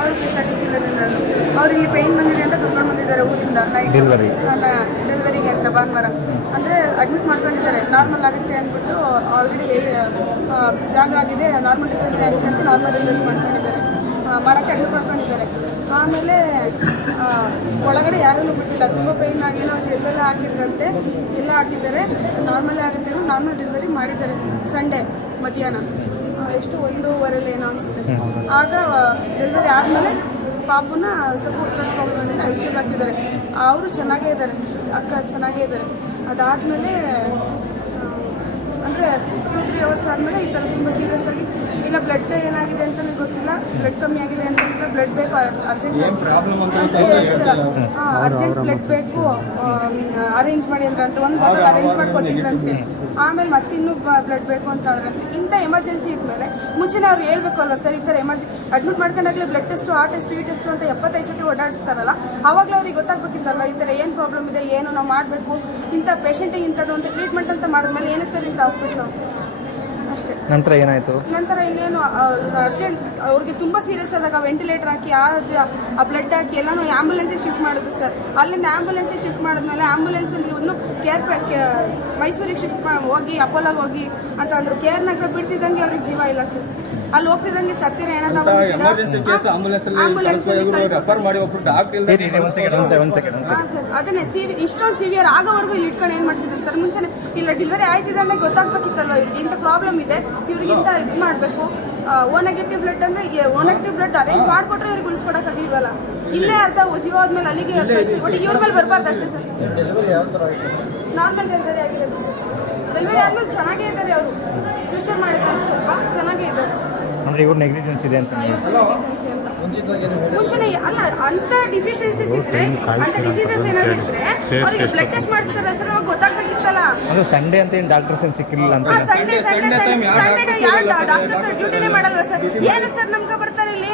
ಅವ್ರಿಗೆ ಸ್ಯಾಟಿಸ್ಫಿಲ್ಲ ನಾನು. ಅವ್ರು ಇಲ್ಲಿ ಪೇಯ್ನ್ ಬಂದಿದೆ ಅಂತ ಕರ್ಕೊಂಡು ಬಂದಿದ್ದಾರೆ ಊರಿಂದ ನೈಟ್ ಡೆಲಿವರಿಗೆ ಅಂತ ಭಾನುವಾರ. ಅಂದರೆ ಅಡ್ಮಿಟ್ ಮಾಡ್ಕೊಂಡಿದ್ದಾರೆ. ನಾರ್ಮಲ್ ಆಗುತ್ತೆ ಅಂದ್ಬಿಟ್ಟು ಆಲ್ರೆಡಿ ಜಾಗ ಆಗಿದೆ, ನಾರ್ಮಲ್ ಡೆಲಿವರಿ ಆಗುತ್ತೆ ಅಂತ ನಾರ್ಮಲ್ ಡೆಲಿವರಿ ಮಾಡ್ಕೊಂಡಿದ್ದಾರೆ, ಮಾಡೋಕ್ಕೆ ಅಡ್ಮಿಟ್ ಮಾಡ್ಕೊಂಡಿದ್ದಾರೆ. ಆಮೇಲೆ ಒಳಗಡೆ ಯಾರನ್ನೂ ಬಿಟ್ಟಿಲ್ಲ. ತುಂಬ ಪೇಯ್ನ್ ಆಗಿನೋ ಜೆಲ್ಲೆಲ್ಲ ಹಾಕಿದ್ರಂತೆ, ಎಲ್ಲ ಹಾಕಿದ್ದಾರೆ. ನಾರ್ಮಲ್ಲೇ ಆಗುತ್ತೆ, ನಾರ್ಮಲ್ ಡೆಲಿವರಿ ಮಾಡಿದ್ದಾರೆ ಸಂಡೇ ಮಧ್ಯಾಹ್ನ ಎಷ್ಟು 1:15 ಏನೋ ಅನಿಸುತ್ತೆ. ಆಗ ಡೆಲಿವರಿ ಆದಮೇಲೆ ಪಾಪುನ ಸ್ವಲ್ಪ ಉಸಿರಾಟ ಪ್ರಾಬ್ಲಮ್ ಐಸಿಯುಗೆ ಹಾಕಿದ್ದಾರೆ. ಅವರು ಚೆನ್ನಾಗೇ ಇದ್ದಾರೆ, ಅಕ್ಕ ಚೆನ್ನಾಗೇ ಇದ್ದಾರೆ. ಅದಾದಮೇಲೆ ಅಂದರೆ 2-3 ಅವರ್ಸ್ ಆದಮೇಲೆ ಈ ಥರ ತುಂಬ ಸೀರಿಯಸ್ ಆಗಿ ಇಲ್ಲ ಬ್ಲಡ್ ಏನಾಗಿದೆ ಅಂತಲೇ ಗೊತ್ತಿಲ್ಲ, ಬ್ಲಡ್ ಕಮ್ಮಿ ಆಗಿದೆ ಅಂತ ಗೊತ್ತಿಲ್ಲ, ಬ್ಲಡ್ ಬೇಕು ಅರ್ಜೆಂಟ್ ಅರ್ಜೆಂಟ್ ಬ್ಲಡ್ ಬೇಕು ಅರೇಂಜ್ ಮಾಡಿ ಅಂತ ಒಂದು ಬಾಟಲ್ ಅರೇಂಜ್ ಮಾಡಿ ಕೊಟ್ಟಿದ್ರಂತೆ. ಆಮೇಲೆ ಮತ್ತಿನ್ನೂ ಬ್ಲಡ್ ಬೇಕು ಅಂತ ಆದ್ರಂತೆ. ಇಂಥ ಎಮರ್ಜೆನ್ಸಿ ಇದ್ಮೇಲೆ ಮುಂಚೆನೇ ಅವ್ರು ಹೇಳ್ಬೇಕು ಅಲ್ವ ಸರ್, ಈ ಥರ ಅಡ್ಮಿಟ್ ಮಾಡ್ಕೊಂಡಾಗಲೇ ಬ್ಲಡ್ ಟೆಸ್ಟು ಆ ಟೆಸ್ಟು ಈ ಟೆಸ್ಟು ಅಂತ 75 ಸತಿ ಓಡಾಡಿಸ್ತಾರಲ್ಲ, ಆವಾಗಲೂ ಅವ್ರಿಗೆ ಗೊತ್ತಾಗಬೇಕಿತ್ತಲ್ವ ಈ ಥರ ಏನು ಪ್ರಾಬ್ಲಮ್ ಇದೆ, ಏನು ನಾವು ಮಾಡಬೇಕು, ಇಂಥ ಪೇಷಂಟಿಗೆ ಇಂಥದ್ದು ಒಂದು ಟ್ರೀಟ್ಮೆಂಟ್ ಅಂತ ಮಾಡಿದ್ಮೇಲೆ ಏನಕ್ಕೆ ಸರ್ ಇಂಥ ಹಾಸ್ಪಿಟ್ಲು ಅಷ್ಟೇ. ನಂತರ ಏನಾಯಿತು? ನಂತರ ಇನ್ನೇನು ಅರ್ಜೆಂಟ್ ಅವ್ರಿಗೆ ತುಂಬ ಸೀರಿಯಸ್ ಆದಾಗ ವೆಂಟಿಲೇಟರ್ ಹಾಕಿ ಆ ಬ್ಲಡ್ ಹಾಕಿ ಎಲ್ಲನೂ ಆ್ಯಂಬುಲೆನ್ಸಿಗೆ ಶಿಫ್ಟ್ ಮಾಡಿದ್ರು ಸರ್. ಅಲ್ಲಿಂದ ಆ್ಯಂಬುಲೆನ್ಸಿಗೆ ಶಿಫ್ಟ್ ಮಾಡಿದ್ಮೇಲೆ ಆ್ಯಂಬುಲೆನ್ಸಲ್ಲಿ ಇನ್ನೂ ಮೈಸೂರಿಗೆ ಶಿಫ್ಟ್ ಹೋಗಿ ಅಪೋಲಾಗ ಹೋಗಿ ಅಂತ ಅಂದರು. ಕೇರ್ ನಗರ ಬಿಡ್ತಿದ್ದಂಗೆ ಅವ್ರಿಗೆ ಜೀವ ಇಲ್ಲ ಸರ್. ಅಲ್ಲಿ ಹೋಗ್ತಿದ್ದಂಗೆ ಸತ್ತಿರ ಏನಾದ್ರು ಅದನ್ನೇ ಇಷ್ಟೊಂದು ಸಿವಿಯರ್ ಆಗೋವರೆಗೂ ಇಲ್ಲಿ ಇಟ್ಕೊಂಡು ಏನು ಮಾಡ್ತಿದ್ರು ಸರ್. ಮುಂಚೆನೆ ಇಲ್ಲ ಡೆಲಿವರಿ ಆಯ್ತಿದ್ದಂಗೆ ಗೊತ್ತಾಗ್ಬೇಕಿತ್ತಲ್ವ ಇವ್ರಿಗೆ ಇಂಥ ಪ್ರಾಬ್ಲಮ್ ಇದೆ, ಇವ್ರಿಗಿಂತ ಇದು ಮಾಡಬೇಕು. ಓ ನೆಗೆಟಿವ್ ಬ್ಲಡ್ ಅಂದರೆ ಓ ನೆಗೆಟಿವ್ ಬ್ಲಡ್ ಅರೇಂಜ್ ಮಾಡಿಕೊಟ್ರೆ ಇವ್ರಿಗೆ ಉಳಿಸ್ಕೊಡೋಕ್ಕಾಗಲಿಲ್ವಲ್ಲ. ಇಲ್ಲೇ ಅರ್ಧ ಜೀವ ಆದ್ಮೇಲೆ ಅಲ್ಲಿಗೆ ಒಟ್ಟಿಗೆ ಇವ್ರ ಮೇಲೆ ಬರಬಾರ್ದು ಅಷ್ಟೇ ಸರ್. ನಾರ್ಮಲ್ ಡೆಲಿವರಿ ಆಗಿರೋದು ಸರ್. ಡೆಲಿವರಿ ಆದ್ಮೇಲೆ ಚೆನ್ನಾಗೇ ಇದ್ದಾರೆ ಅವರು, ಫ್ಯೂಚರ್ ಮಾಡಿದ್ದಾರೆ, ಸ್ವಲ್ಪ ಚೆನ್ನಾಗೇ ಇದ್ದಾರೆ. ಅಂದರೆ ಇವ್ರು ನೆಗ್ಲಿಜೆನ್ಸ್ ಇದೆ ಅಂತ ಮುಂಚೆನೆ ಅಲ್ಲ ಅಂತ ಡಿಫಿಷಿಯನ್ಸೀಸ್ ಇದ್ರೆ ಅಂತ ಡಿಸೀಸಸ್ ಏನಾದ್ರು ಇದ್ರೆ ಅವರಿಗೆ ಬ್ಲಡ್ ಟೆಸ್ಟ್ ಮಾಡಿಸ್ತಾರೆ ಸರ್, ಅವಾಗ ಗೊತ್ತಾಗಬೇಕಿತ್ತಲ್ಲ. ಅದು ಸಂಡೇ ಅಂತ ಏನು ಡಾಕ್ಟರ್ಸ್ ಏನು ಸಿಕ್ಕಿರಲಿಲ್ಲ ಅಂತ? ಸಂಡೇ ಯಾರು ಡಾಕ್ಟರ್ ಸರ್ ಡ್ಯೂಟಿನೇ ಮಾಡಲ್ವಾ ಸರ್? ಏನಕ್ಕೆ ಸರ್ ನಮ್ಗೆ ಬರ್ತಾರೆ ಇಲ್ಲಿ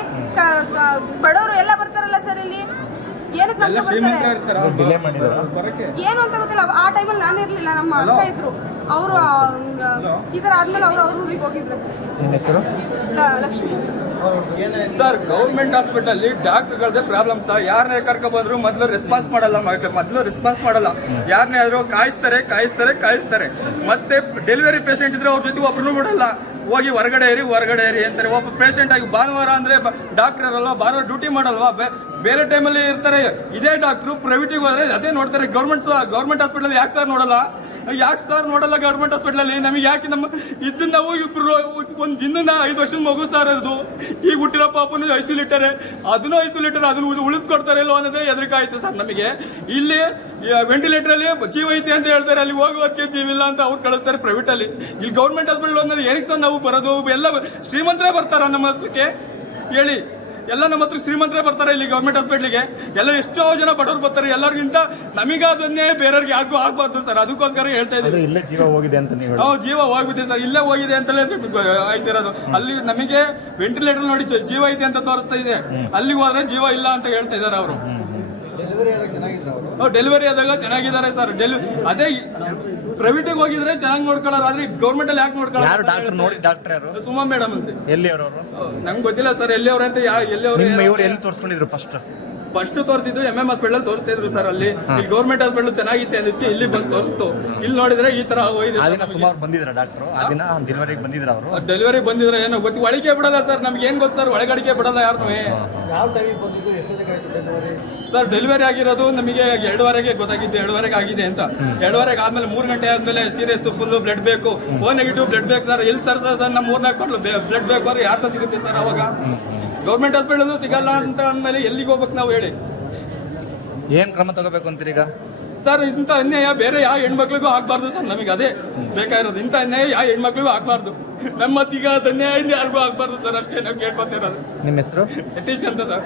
ಬಡವರು ಎಲ್ಲ ಬರ್ತಾರಲ್ಲ ಸರ್ ಇಲ್ಲಿ, ಏನಕ್ಕೆ ನಮ್ಗೆ ಬರ್ತಾರೆ ಡಿಲೇ ಮಾಡಿದ್ದಾರೆ ಏನು ಅಂತ ಗೊತ್ತಿಲ್ಲ. ಆ ಟೈಮಲ್ಲಿ ನಾನು ಇರಲಿಲ್ಲ, ನಮ್ಮ ಅಕ್ಕ ಇದ್ರು, ಅವರು ಈ ಥರ ಆದ್ಮೇಲೆ ಅವ್ರ ಊರಿಗೆ ಹೋಗಿದ್ರು. ಲಕ್ಷ್ಮಿ ಸರ್, ಗೌರ್ಮೆಂಟ್ ಹಾಸ್ಪಿಟಲ್ ಡಾಕ್ಟರ್ಗಳದೇ ಪ್ರಾಬ್ಲಮ್ ಸರ್. ಯಾರನ್ನೇ ಕರ್ಕೊ ಬಂದ್ರು ಮೊದಲು ರೆಸ್ಪಾನ್ಸ್ ಮಾಡಲ್ಲ, ಯಾರನ್ನೇ ಆದ್ರೂ ಕಾಯಿಸ್ತಾರೆ. ಮತ್ತೆ ಡೆಲಿವರಿ ಪೇಷಂಟ್ ಇದ್ರೆ ಅವ್ರ ಜೊತೆ ಒಬ್ಬರು ಬಿಡಲ್ಲ, ಹೋಗಿ ಹೊರಗಡೆ ಇರಿ ಅಂತಾರೆ. ಒಬ್ಬ ಪೇಷಂಟ್ ಆಗಿ ಭಾನುವಾರ ಅಂದ್ರೆ ಡಾಕ್ಟರ್ ಇರಲ್ಲ, ಭಾನುವಾರ ಡ್ಯೂಟಿ ಮಾಡಲ್ವಾ, ಬೇರೆ ಟೈಮಲ್ಲಿ ಇರ್ತಾರೆ. ಇದೇ ಡಾಕ್ಟ್ರು ಪ್ರೈವೇಟಿಗೆ ಹೋದ್ರೆ ಅದೇ ನೋಡ್ತಾರೆ. ಗೌರ್ಮೆಂಟ್ ಹಾಸ್ಪಿಟಲ್ ಯಾಕೆ ಸರ್ ನೋಡಲ್ಲ ಗೌರ್ಮೆಂಟ್ ಹಾಸ್ಪಿಟಲಲ್ಲಿ? ನಮಗೆ ಯಾಕೆ ಇದನ್ನ ನಾವು ಇಬ್ರು ಒಂದು ದಿನ 5 ವರ್ಷದ ಮಗು ಸರ್, ಅದು ಈಗ ಹುಟ್ಟಿರೋ ಪಾಪನು ಐಸೋಲೇಟರ್, ಅದನ್ನು ಉಳಿಸ್ಕೊಡ್ತಾರೆ ಇಲ್ಲೋ ಅನ್ನೋದೇ ಹೆದರಿಕೆ ಆಯ್ತು ಸರ್ ನಮಗೆ. ಇಲ್ಲಿ ವೆಂಟಿಲೇಟರ್ ಅಲ್ಲಿ ಜೀವ ಐತೆ ಅಂತ ಹೇಳ್ತಾರೆ, ಅಲ್ಲಿ ಹೋಗೋದಕ್ಕೆ ಜೀವ ಇಲ್ಲ ಅಂತ ಅವ್ರು ಕಳಿಸ್ತಾರೆ ಪ್ರೈವೇಟ್ ಅಲ್ಲಿ. ಇಲ್ಲಿ ಗೌರ್ಮೆಂಟ್ ಹಾಸ್ಪಿಟಲ್ ಅನ್ನೋದು ಏನಕ್ಕೆ ಸರ್ ನಾವು ಬರೋದು? ಎಲ್ಲ ಶ್ರೀಮಂತರೇ ಬರ್ತಾರ ನಮ್ಮ ಹತ್ರಕ್ಕೆ ಹೇಳಿ, ಎಲ್ಲ ನಮ್ಮ ಹತ್ರ ಶ್ರೀಮಂತರೇ ಬರ್ತಾರೆ ಇಲ್ಲಿ ಗೌರ್ಮೆಂಟ್ ಹಾಸ್ಪಿಟ್ಲಿಗೆ. ಎಲ್ಲ ಎಷ್ಟೋ ಜನ ಬಡವರು ಬರ್ತಾರೆ. ಎಲ್ಲರಿಗಿಂತ ನಮಗಾದನ್ನೇ ಬೇರೆಯವ್ರಿಗೆ ಯಾರಿಗೂ ಆಗ್ಬಾರ್ದು ಸರ್, ಅದಕ್ಕೋಸ್ಕರ ಹೇಳ್ತಾ ಇದ್ದೀವಿ. ಇಲ್ಲೇ ಜೀವ ಹೋಗಿದೆ ಅಂತ ನೀವು? ನಾವು ಜೀವ ಹೋಗ್ಬಿಟ್ಟಿದೆ ಸರ್, ಇಲ್ಲೇ ಹೋಗಿದೆ ಅಂತಲೇ ಆಯ್ತಿರೋದು. ಅಲ್ಲಿ ನಮಗೆ ವೆಂಟಿಲೇಟರ್ ನೋಡಿ ಜೀವ ಐತೆ ಅಂತ ತೋರಿಸ್ತಾ ಇದೆ, ಅಲ್ಲಿಗೆ ಹೋದ್ರೆ ಜೀವ ಇಲ್ಲ ಅಂತ ಹೇಳ್ತಾ ಇದ್ದಾರೆ ಅವರು. ಡೆಲಿವರಿ ಆದಾಗ ಚೆನ್ನಾಗಿದ್ದಾರೆ ಸರ್. ಅದೇ ಪ್ರೈವೇಟಿಗೆ ಹೋಗಿದ್ರೆ ಚೆನ್ನಾಗಿ ನೋಡ್ಕೊಳ್ಳೋರು, ಆದ್ರೆ ಗೌರ್ಮೆಂಟ್ ಅಲ್ಲಿ ಯಾಕೆ ನೋಡ್ಕೊಳ್ಳೋರು? ಸುಮಾ ಮೇಡಮ್ ಅಂತ. ಎಲ್ಲಿ ಅವರು? ನಂಗೆ ಗೊತ್ತಿಲ್ಲ ಸರ್ ಎಲ್ಲಿ ಅವ್ರ ಅಂತ. ಎಲ್ಲಿ ತೋರಿಸ್ಕೊಂಡಿದ್ರು ಫಸ್ಟ್ ತೋರಿಸಿದ್ದು MM ಹಾಸ್ಪಿಟಲ್ ತೋರಿಸ್ತಾ ಇದ್ರು ಸರ್. ಅಲ್ಲಿ ಗೌರ್ಮೆಂಟ್ ಹಾಸ್ಪಿಟಲ್ ಚೆನ್ನಾಗಿತ್ತೆ ಅದಕ್ಕೆ ಇಲ್ಲಿ ಬಂದು ತೋರಿಸ್ತು. ಇಲ್ಲಿ ನೋಡಿದ್ರೆ ಈ ತರ ಸುಮಾರು ಬಂದಿದ್ರ ಡಾಕ್ಟರ್ ಡೆಲಿವರಿಗೆ ಬಂದಿದ್ರ ಅವರು? ಡೆಲಿವರಿ ಬಂದಿದ್ರೆ ಏನೋ ಗೊತ್ತಿ ಒಳಗೆ ಬಿಡಲ್ಲ ಸರ್, ನಮ್ಗೆ ಏನ್ ಗೊತ್ತು ಸರ್, ಒಳಗಡಿಗೆ ಬಿಡಲ್ಲ ಯಾರನ್ನೂ. ಸರ್ ಡೆಲಿವರಿ ಆಗಿರೋದು ನಮಗೆ 2:15ಗೆ ಗೊತ್ತಾಗಿದ್ದು, 2:15 ಆಗಿದೆ ಅಂತ. 2:15 ಆದ್ಮೇಲೆ 3 ಗಂಟೆ ಆದ್ಮೇಲೆ ಸೀರಿಯಸ್ ಫುಲ್ ಬ್ಲಡ್ ಬೇಕು, ಓ ನೆಗೆಟಿವ್ ಬ್ಲಡ್ ಬೇಕು ಸರ್. ಎಲ್ಲಿ ತರಿಸೋದ ನಮ್ಮ 4-4 ಬಾಟ್ಲು ಬ್ಲಡ್ ಬೇಕು ಅಂದ್ರೆ ಯಾರ ಸಿಗುತ್ತೆ ಸರ್? ಅವಾಗ ಗೌರ್ಮೆಂಟ್ ಹಾಸ್ಪಿಟಲ್ ಸಿಗಲ್ಲ ಅಂತ ಅಂದ್ಮೇಲೆ ಎಲ್ಲಿಗೆ ಹೋಗ್ಬೇಕು ನಾವು ಹೇಳಿ? ಏನ್ ಕ್ರಮ ತಗೋಬೇಕು ಅಂತೀರಿ ಈಗ ಸರ್? ಇಂಥ ಅನ್ಯಾಯ ಬೇರೆ ಯಾವ ಹೆಣ್ಮಕ್ಳಿಗೂ ಆಗ್ಬಾರ್ದು ಸರ್, ನಮಗೆ ಅದೇ ಬೇಕಾಗಿರೋದು. ಇಂಥ ಅನ್ಯಾಯ ಯಾವ ಹೆಣ್ಮಕ್ಳಿಗೂ ಆಗ್ಬಾರ್ದು, ನಮ್ಮ ಅನ್ಯಾಯ ಯಾರಿಗೂ ಆಗ್ಬಾರ್ದು ಸರ್, ಅಷ್ಟೇ ನಾವು ಕೇಳ್ಕೊತಿರೋದು. ನಿಮ್ಮ ಹೆಸರು? ಯತೀಶ್ ಅಂತ ಸರ್.